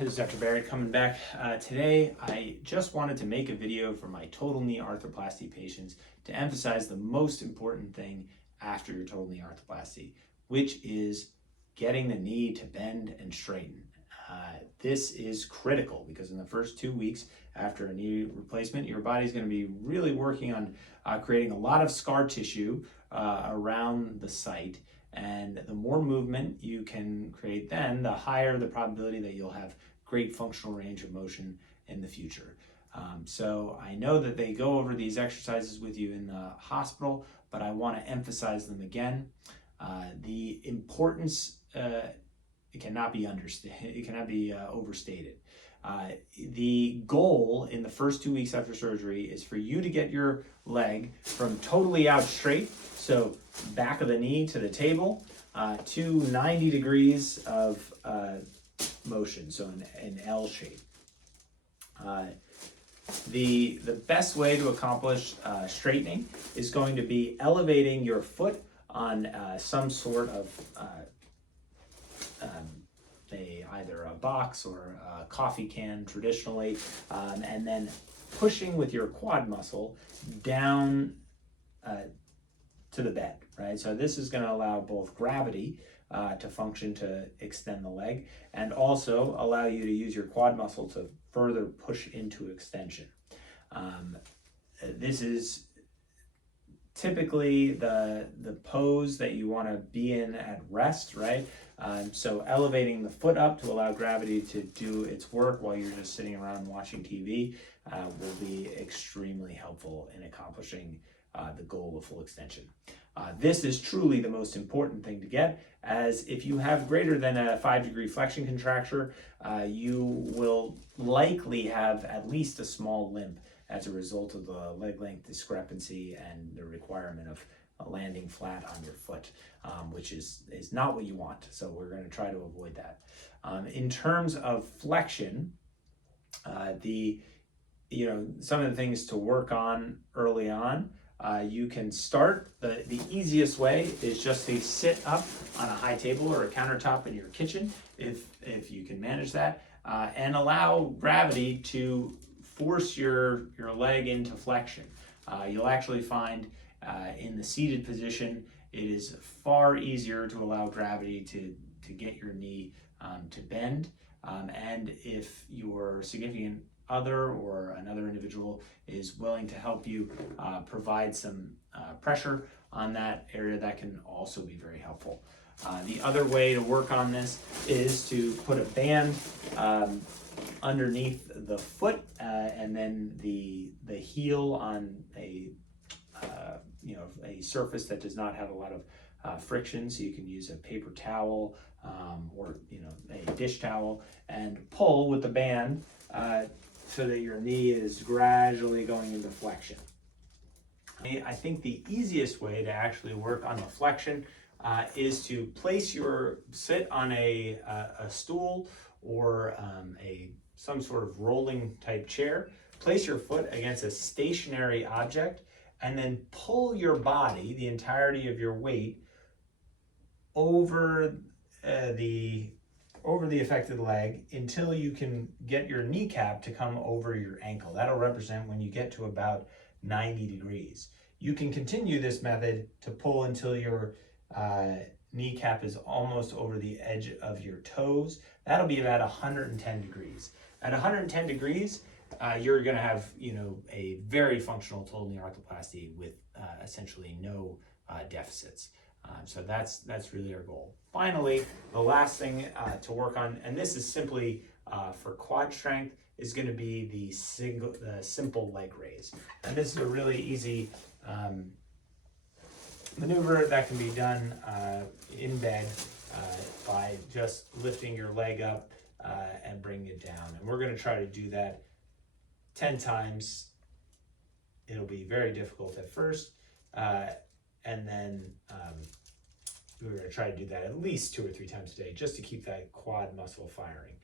This is Dr. Barrett coming back. Today, I just wanted to make a video for my total knee arthroplasty patients to emphasize the most important thing after your total knee arthroplasty, which is getting the knee to bend and straighten. This is critical because in the first 2 weeks after a knee replacement, your body's going to be really working on creating a lot of scar tissue around the site. And the more movement you can create then, the higher the probability that you'll have great functional range of motion in the future. So I know that they go over these exercises with you in the hospital, but I want to emphasize them again. The importance, it cannot be overstated. The goal in the first 2 weeks after surgery is for you to get your leg from totally out straight, so back of the knee to the table, to 90 degrees of motion, so an L shape. The best way to accomplish straightening is going to be elevating your foot on some sort of either a box or a coffee can traditionally, and then pushing with your quad muscle down to the bed, right? So this is going to allow both gravity to function to extend the leg and also allow you to use your quad muscle to further push into extension. This is typically the pose that you want to be in at rest, right? So elevating the foot up to allow gravity to do its work while you're just sitting around watching TV will be extremely helpful in accomplishing the goal of full extension. This is truly the most important thing to get, as if you have greater than a 5-degree flexion contracture, you will likely have at least a small limp as a result of the leg length discrepancy and the requirement of landing flat on your foot, which is not what you want. So we're going to try to avoid that. In terms of flexion, some of the things to work on early on, you can start, the easiest way is just to sit up on a high table or a countertop in your kitchen, if you can manage that, and allow gravity to force your leg into flexion. You'll actually find in the seated position, it is far easier to allow gravity to get your knee to bend. And if your significant other or another individual is willing to help you provide some pressure on that area, that can also be very helpful. The other way to work on this is to put a band underneath the foot and then the heel on a surface that does not have a lot of friction. So you can use a paper towel or a dish towel and pull with the band so that your knee is gradually going into flexion. I think the easiest way to actually work on the flexion is to sit on a stool or some sort of rolling type chair, place your foot against a stationary object, and then pull your body, the entirety of your weight, over the affected leg until you can get your kneecap to come over your ankle. That'll represent when you get to about 90 degrees. You can continue this method to pull until your kneecap is almost over the edge of your toes. That'll be about 110 degrees. At 110 degrees, you're going to have a very functional total knee arthroplasty with essentially no deficits. So that's really our goal. Finally, the last thing to work on, and this is simply for quad strength, is going to be the simple leg raise. And this is a really easy maneuver that can be done in bed by just lifting your leg up and bringing it down. And we're going to try to do that 10 times. It'll be very difficult at first, and then we're going to try to do that at least 2 or 3 times a day just to keep that quad muscle firing.